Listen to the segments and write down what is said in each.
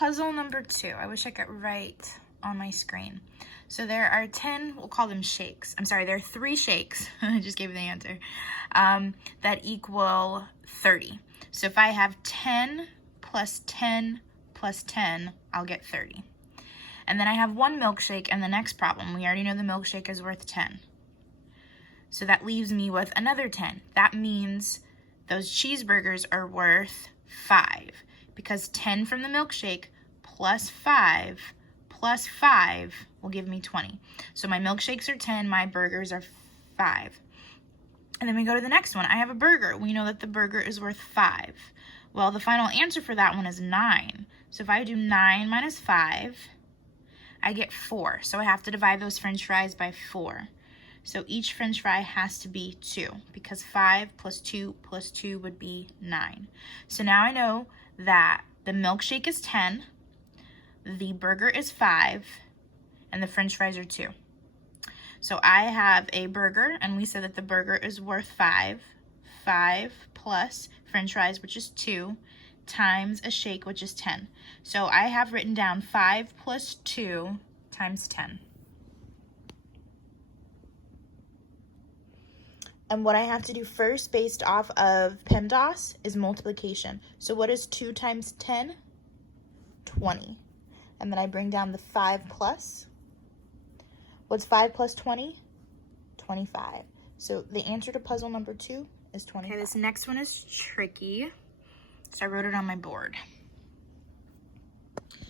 puzzle number 2. I wish I could write on my screen. So there are 10, we'll call them shakes. I'm sorry, there are 3 shakes, I just gave you the answer, that equal 30. So if I have 10 plus 10 plus 10, I'll get 30. And then I have 1 milkshake in the next problem. We already know the milkshake is worth 10. So that leaves me with another 10. That means those cheeseburgers are worth 5, because 10 from the milkshake plus 5 will give me 20. So my milkshakes are 10, my burgers are 5. And then we go to the next one. I have a burger. We know that the burger is worth 5. Well, the final answer for that one is 9. So if I do 9 minus 5, I get 4. So I have to divide those french fries by 4. So each french fry has to be 2, because 5 plus 2 plus 2 would be 9. So now I know that the milkshake is 10, the burger is 5, and the french fries are 2. So I have a burger, and we said that the burger is worth 5. 5 plus french fries, which is 2, times a shake, which is 10. So I have written down 5 plus 2 times 10. And what I have to do first, based off of PEMDAS, is multiplication. So what is 2 times 10? 20. And then I bring down the 5 plus. What's 5 plus 20? 25. So the answer to puzzle number 2 is 25. Okay, this next one is tricky. So I wrote it on my board.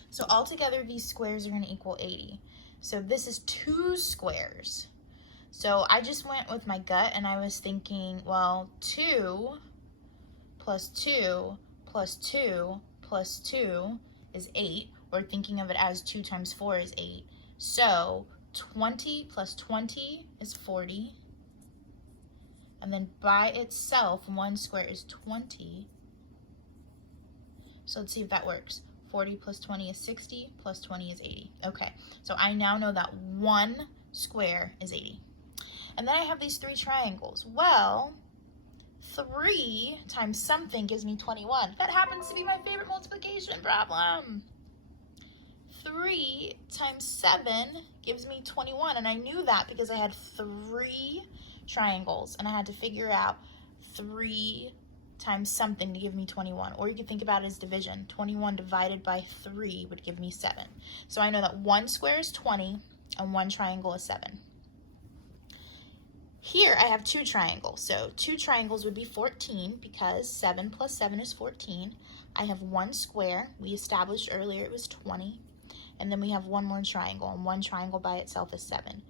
So altogether, these squares are going to equal 80. So this is 2 squares. So I just went with my gut, and I was thinking, well, 2 plus 2 plus 2 plus 2 is 8. We're thinking of it as 2 times 4 is 8. So 20 plus 20 is 40. And then by itself, 1 square is 20. So let's see if that works. 40 plus 20 is 60, plus 20 is 80. Okay, so I now know that 1 square is 80. And then I have these 3 triangles. Well, 3 times something gives me 21. That happens to be my favorite multiplication problem. 3 times 7 gives me 21, and I knew that because I had 3 triangles, and I had to figure out 3 times something to give me 21. Or you could think about it as division. 21 divided by 3 would give me 7. So I know that 1 square is 20, and 1 triangle is 7. Here I have 2 triangles, so 2 triangles would be 14, because 7 plus 7 is 14. I have 1 square. We established earlier it was 20. And then we have 1 more triangle, and 1 triangle by itself is 7.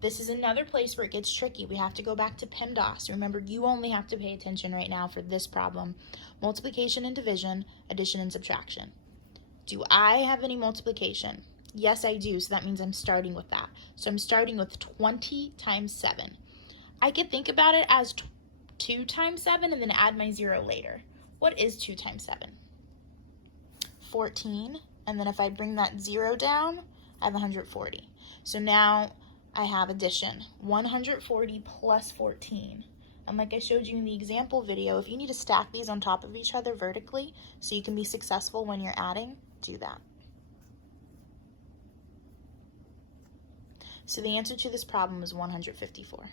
This is another place where it gets tricky. We have to go back to PEMDAS. Remember, you only have to pay attention right now for this problem. Multiplication and division, addition and subtraction. Do I have any multiplication? Yes, I do, so that means I'm starting with that. So I'm starting with 20 times 7. I could think about it as 2 times 7 and then add my 0 later. What is 2 times 7? 14. And then if I bring that 0 down, I have 140. So now I have addition. 140 plus 14. And like I showed you in the example video, if you need to stack these on top of each other vertically so you can be successful when you're adding, do that. So the answer to this problem is 154.